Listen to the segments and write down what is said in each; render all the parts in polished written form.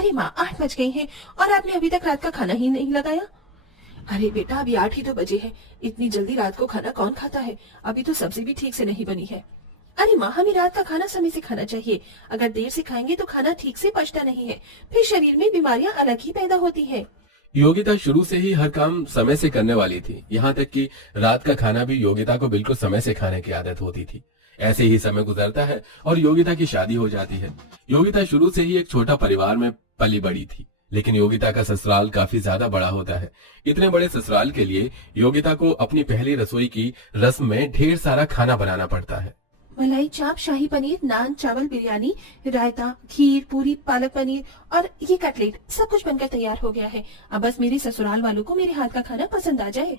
अरे माँ, 8 बज गई हैं और आपने अभी तक रात का खाना ही नहीं लगाया। अरे बेटा, अभी 8 ही तो बजे हैं। इतनी जल्दी रात को खाना कौन खाता है? अभी तो सब्जी भी ठीक से नहीं बनी है। अरे माँ, हमें रात का खाना समय से खाना चाहिए। अगर देर से खाएंगे तो खाना ठीक से पचता नहीं है, फिर शरीर में बीमारियां अलग ही पैदा होती है। योगिता शुरू से ही हर काम समय से करने वाली थी, यहाँ तक कि रात का खाना भी योगिता को बिल्कुल समय से खाने की आदत होती थी। ऐसे ही समय गुजरता है और योगिता की शादी हो जाती है। योगिता शुरू से ही एक छोटा परिवार में पली बड़ी थी, लेकिन योगिता का ससुराल काफी ज्यादा बड़ा होता है। इतने बड़े ससुराल के लिए योगिता को अपनी पहली रसोई की रस्म में ढेर सारा खाना बनाना पड़ता है। मलाई चाप, शाही पनीर, नान, चावल, बिरयानी, रायता, खीर, पूरी, पालक पनीर और ये कटलेट सब कुछ बनकर तैयार हो गया है। अब बस मेरे ससुराल वालों को मेरे हाथ का खाना पसंद आ जाए।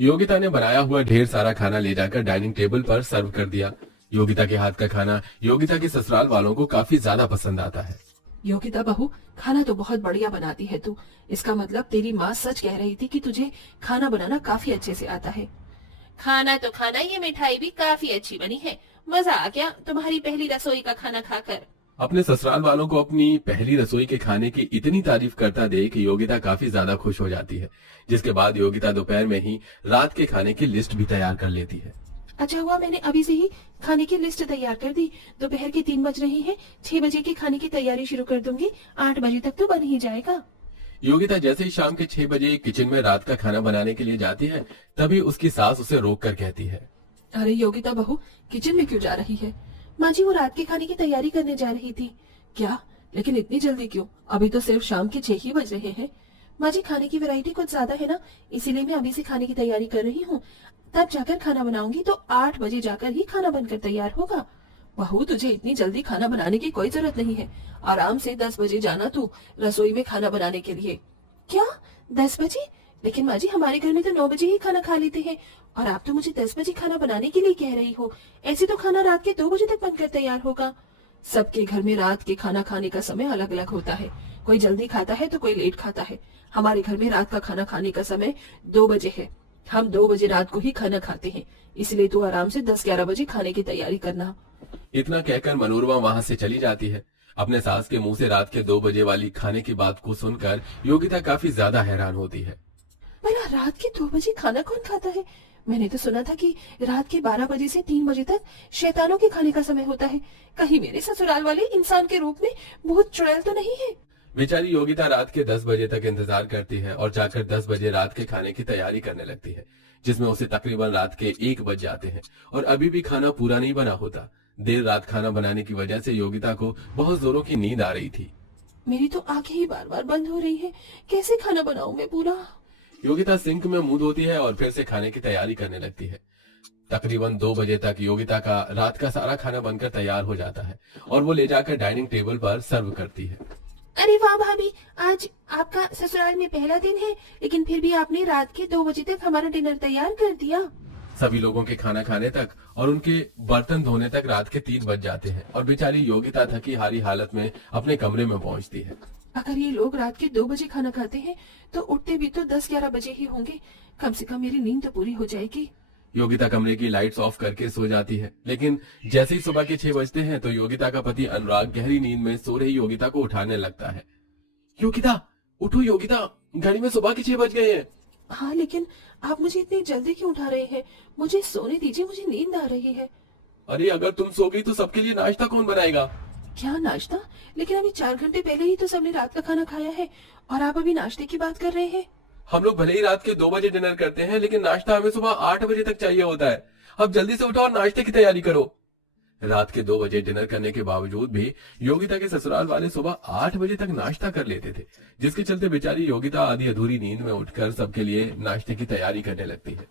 योगिता ने बनाया हुआ ढेर सारा खाना ले जाकर डाइनिंग टेबल पर सर्व कर दिया। योगिता के हाथ का खाना योगिता के ससुराल वालों को काफी ज्यादा पसंद आता है। योगिता बहू, खाना तो बहुत बढ़िया बनाती है तू। इसका मतलब तेरी माँ सच कह रही थी कि तुझे खाना बनाना काफी अच्छे से आता है। खाना तो खाना, ये मिठाई भी काफी अच्छी बनी है। मजा आ गया तुम्हारी पहली रसोई का खाना खाकर। अपने ससुराल वालों को अपनी पहली रसोई के खाने की इतनी तारीफ करता देख योगिता काफी ज्यादा खुश हो जाती है, जिसके बाद योगिता दोपहर में ही रात के खाने की लिस्ट भी तैयार कर लेती है। अच्छा हुआ मैंने अभी से ही खाने की लिस्ट तैयार कर दी। दोपहर के 3 बज रहे हैं, 6 बजे के खाने की तैयारी शुरू कर दूंगी। 8 बजे तक तो बन ही जाएगा। योगिता जैसे ही शाम के 6 बजे किचन में रात का खाना बनाने के लिए जाती है, तभी उसकी सास उसे रोक कर कहती है, अरे योगिता बहू, किचन में क्यों जा रही है? माँ जी, वो रात के खाने की तैयारी करने जा रही थी। क्या? लेकिन इतनी जल्दी क्यों? अभी तो सिर्फ शाम के 6 ही बज रहे हैं। माँ जी, खाने की वैरायटी कुछ ज्यादा है ना, इसीलिए मैं अभी से खाने की तैयारी कर रही हूँ। तब जाकर खाना बनाऊंगी तो 8 बजे जाकर ही खाना बनकर तैयार होगा। बहू, तुझे इतनी जल्दी खाना बनाने की कोई जरूरत नहीं है। आराम से 10 बजे जाना तू रसोई में खाना बनाने के लिए। क्या 10 बजे? लेकिन माँ जी, हमारे घर में तो 9 बजे ही खाना खा लेते हैं और आप तो मुझे 10 बजे खाना बनाने के लिए कह रही हो। ऐसे तो खाना रात के 2 बजे तक बनकर तैयार होगा। सबके घर में रात के खाना खाने का समय अलग अलग होता है। कोई जल्दी खाता है तो कोई लेट खाता है। हमारे घर में रात का खाना खाने का समय 2 बजे है। हम 2 बजे रात को ही खाना खाते हैं, इसलिए तू आराम से 10-11 बजे खाने की तैयारी करना। इतना कहकर मनोरमा वहाँ से चली जाती है। अपने सास के मुंह से रात के 2 बजे वाली खाने की बात को सुनकर योगिता काफी ज्यादा हैरान होती है। भला रात के 2 बजे खाना कौन खाता है? मैंने तो सुना था कि रात के 12 बजे से 3 बजे तक शैतानों के खाने का समय होता है। कहीं मेरे ससुराल वाले इंसान के रूप में भूत चुड़ैल तो नहीं है? बेचारी योगिता रात के 10 बजे तक इंतजार करती है और जाकर 10 बजे रात के खाने की तैयारी करने लगती है, जिसमें उसे तकरीबन रात के 1 बज जाते हैं और अभी भी खाना पूरा नहीं बना होता। देर रात खाना बनाने की वजह से योगिता को बहुत जोरों की नींद आ रही थी। मेरी तो आंखें ही बार बार बंद हो रही है। कैसे खाना बनाऊं मैं पूरा? योगिता सिंक में मुंह धोती है और फिर से खाने की तैयारी करने लगती है। तकरीबन 2 बजे तक योगिता का रात का सारा खाना बनकर तैयार हो जाता है और वो ले जाकर डाइनिंग टेबल पर सर्व करती है। अरे वाह भाभी, आज आपका ससुराल में पहला दिन है, लेकिन फिर भी आपने रात के 2 बजे तक हमारा डिनर तैयार कर दिया। सभी लोगों के खाना खाने तक और उनके बर्तन धोने तक रात के 3 बज जाते हैं और बेचारी योगिता थकी हारी हालत में अपने कमरे में पहुंचती है। अगर ये लोग रात के 2 बजे खाना खाते हैं तो उठते भी तो 10-11 बजे ही होंगे। कम से कम मेरी नींद तो पूरी हो जाएगी। योगिता कमरे की लाइट्स ऑफ करके सो जाती है, लेकिन जैसे ही सुबह के 6 बजते हैं तो योगिता का पति अनुराग गहरी नींद में सो रही योगिता को उठाने लगता है। योगिता उठो, योगिता घड़ी में सुबह के 6 बज गए हैं। हाँ, लेकिन आप मुझे इतनी जल्दी क्यों उठा रहे हैं? मुझे सोने दीजिए, मुझे नींद आ रही है। अरे अगर तुम सो गई तो सबके लिए नाश्ता कौन बनाएगा? क्या नाश्ता? लेकिन अभी 4 घंटे पहले ही तो सबने रात का खाना खाया है और आप अभी नाश्ते की बात कर रहे हैं। हम लोग भले ही रात के 2 बजे डिनर करते हैं, लेकिन नाश्ता हमें सुबह 8 बजे तक चाहिए होता है। अब जल्दी से उठो और नाश्ते की तैयारी करो। रात के 2 बजे डिनर करने के बावजूद भी योगिता के ससुराल वाले सुबह 8 बजे तक नाश्ता कर लेते थे, जिसके चलते बेचारी योगिता आधी अधूरी नींद में उठकर सबके लिए नाश्ते की तैयारी करने लगती है।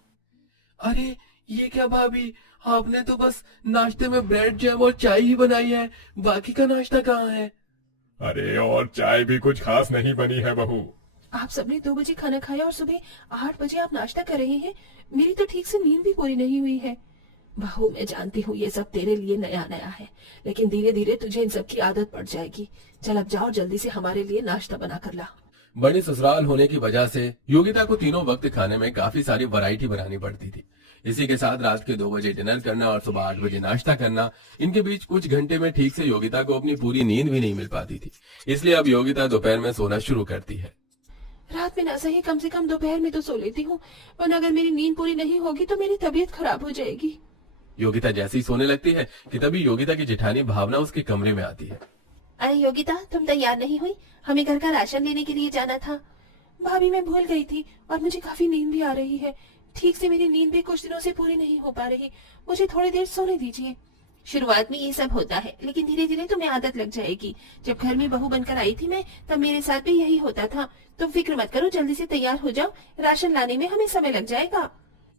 अरे ये क्या भाभी, आपने तो बस नाश्ते में ब्रेड जैम और चाय ही बनाई है, बाकी का नाश्ता कहाँ है? अरे और चाय भी कुछ खास नहीं बनी है बहू। आप सबने 2 बजे खाना खाया और सुबह 8 बजे आप नाश्ता कर रहे हैं। मेरी तो ठीक से नींद भी पूरी नहीं हुई है। बहू, मैं जानती हूँ ये सब तेरे लिए नया नया है, लेकिन धीरे धीरे तुझे इन सब की आदत पड़ जाएगी। चल अब जाओ, जल्दी से हमारे लिए नाश्ता बना कर ला। बड़े ससुराल होने की वजह से योगिता को तीनों वक्त खाने में काफी सारी वैरायटी बनानी पड़ती थी। इसी के साथ रात के 2 बजे डिनर करना और सुबह 8 बजे नाश्ता करना, इनके बीच कुछ घंटे में ठीक से योगिता को अपनी पूरी नींद भी नहीं मिल पाती थी। इसलिए अब योगिता दोपहर में सोना शुरू करती है। रात में ना सही कम से कम दोपहर में तो सो लेती हूँ, वरना अगर मेरी नींद पूरी नहीं होगी तो मेरी तबीयत खराब हो जाएगी। योगिता जैसे ही सोने लगती है कि तभी योगिता की जेठानी भावना उसके कमरे में आती है। अरे योगिता, तुम तैयार नहीं हुई? हमें घर का राशन लेने के लिए जाना था। भाभी, मैं भूल गई थी और मुझे काफी नींद भी आ रही है। ठीक से मेरी नींद भी कुछ दिनों से पूरी नहीं हो पा रही। मुझे थोड़ी देर सोने दीजिए। शुरुआत में ये सब होता है, लेकिन धीरे धीरे तुम्हें आदत लग जाएगी। जब घर में बहू बनकर आई थी मैं, तब मेरे साथ भी यही होता था। तुम फिक्र मत करो, जल्दी से तैयार हो जाओ, राशन लाने में हमें समय लग जाएगा।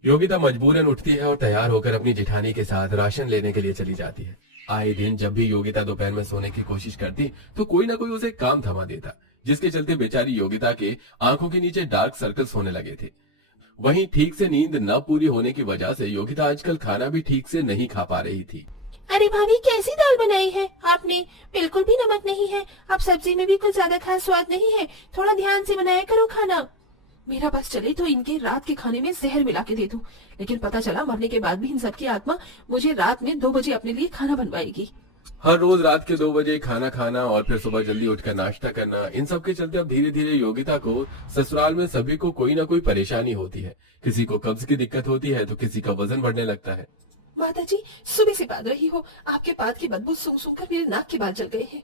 योगिता मजबूरन उठती है और तैयार होकर अपनी जेठानी के साथ राशन लेने के लिए चली जाती है। आए दिन जब भी योगिता दोपहर में सोने की कोशिश करती तो कोई ना कोई उसे काम थमा देता, जिसके चलते बेचारी योगिता के आंखों के नीचे डार्क सर्कल्स होने लगे थे। वहीं ठीक से नींद न पूरी होने की वजह से योगिता आजकल खाना भी ठीक से नहीं खा पा रही थी। अरे भाभी, कैसी दाल बनाई है आपने? बिल्कुल भी नमक नहीं है। अब सब्जी में भी कुछ ज्यादा खास स्वाद नहीं है। थोड़ा ध्यान से बनाया करो खाना। मेरा बस चले तो इनके रात के खाने में जहर मिला के दे दूं, लेकिन पता चला मरने के बाद भी इन सबकी आत्मा मुझे रात में 2 बजे अपने लिए खाना बनवाएगी। हर रोज रात के 2 बजे खाना खाना और फिर सुबह जल्दी उठकर नाश्ता करना, इन सब के चलते अब धीरे धीरे योगिता को ससुराल में सभी को कोई ना कोई परेशानी होती है। किसी को कब्ज की दिक्कत होती है तो किसी का वजन बढ़ने लगता है। माता जी, सुबह से बात रही हो, आपके पाद की बदबू सूंघ सूंघ कर मेरे नाक के बाल जल गए हैं।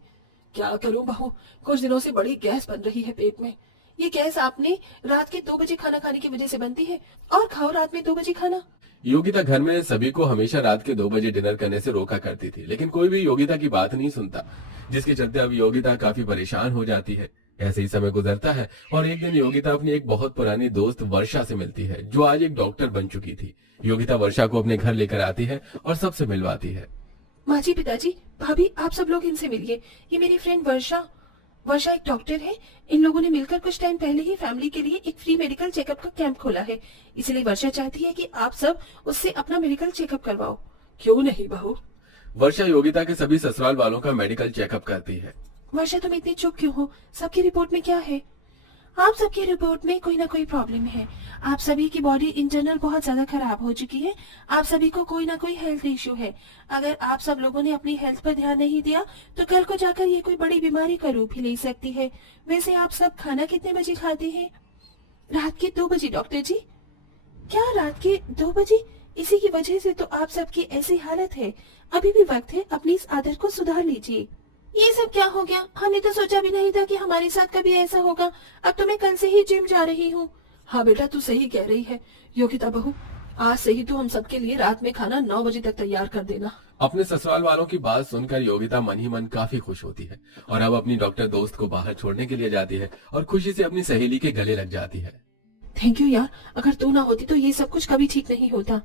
क्या करूं बहू, कुछ दिनों से बड़ी गैस बन रही है पेट में। ये गैस आपने रात के 2 बजे खाना खाने की वजह से बनती है। और खाओ रात में 2 बजे खाना। योगिता घर में सभी को हमेशा रात के 2 बजे डिनर करने से रोका करती थी, लेकिन कोई भी योगिता की बात नहीं सुनता, जिसके चलते अब योगिता काफी परेशान हो जाती है। ऐसे ही समय गुजरता है और एक दिन योगिता अपनी एक बहुत पुरानी दोस्त वर्षा से मिलती है, जो आज एक डॉक्टर बन चुकी थी। योगिता वर्षा को अपने घर लेकर आती है और सबसे मिलवाती है। माँ जी, पिताजी, भाभी, आप सब लोग इनसे मिलिए। ये मेरी फ्रेंड वर्षा एक डॉक्टर है। इन लोगों ने मिलकर कुछ टाइम पहले ही फैमिली के लिए एक फ्री मेडिकल चेकअप का कैंप खोला है। इसलिए वर्षा चाहती है कि आप सब उससे अपना मेडिकल चेकअप करवाओ। क्यों नहीं बहू? वर्षा योगिता के सभी ससुराल वालों का मेडिकल चेकअप करती है। वर्षा, तुम इतनी चुप क्यों हो? सबकी रिपोर्ट में क्या है? आप सबकी रिपोर्ट में कोई ना कोई प्रॉब्लम है। आप सभी की बॉडी इंटरनल बहुत ज्यादा खराब हो चुकी है। आप सभी को कोई ना कोई हेल्थ इश्यू है। अगर आप सब लोगों ने अपनी हेल्थ पर ध्यान नहीं दिया तो कल को जाकर ये कोई बड़ी बीमारी का रूप ही ले सकती है। वैसे आप सब खाना कितने बजे खाते हैं? रात के 2 बजे डॉक्टर जी। क्या रात के 2 बजे? इसी की वजह से तो आप सबकी ऐसी हालत है। अभी भी वक्त है, अपनी इस आदत को सुधार लीजिए। ये सब क्या हो गया? हमने तो सोचा भी नहीं था कि हमारे साथ कभी ऐसा होगा। अब तो मैं कल से ही जिम जा रही हूँ। हाँ बेटा, तू सही कह रही है। योगिता बहू, आज से ही तू हम सबके लिए रात में खाना 9 बजे तक तैयार कर देना। अपने ससुराल वालों की बात सुनकर योगिता मन ही मन काफी खुश होती है और अब अपनी डॉक्टर दोस्त को बाहर छोड़ने के लिए जाती है और खुशी से अपनी सहेली के गले लग जाती है। थैंक यू यार, अगर तू ना होती तो ये सब कुछ कभी ठीक नहीं होता।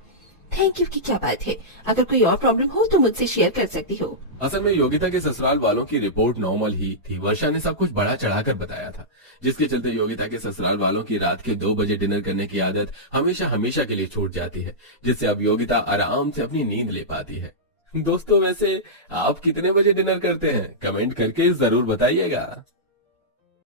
थैंक यू की क्या बात है? अगर कोई और प्रॉब्लम हो तो मुझसे शेयर कर सकती हो। असल में योगिता के ससुराल वालों की रिपोर्ट नॉर्मल ही थी। वर्षा ने सब कुछ बढ़ा चढ़ाकर बताया था, जिसके चलते योगिता के ससुराल वालों की रात के 2 बजे डिनर करने की आदत हमेशा हमेशा के लिए छूट जाती है, जिससे अब योगिता आराम से अपनी नींद ले पाती है। दोस्तों, वैसे आप कितने बजे डिनर करते हैं? कमेंट करके जरूर बताइएगा।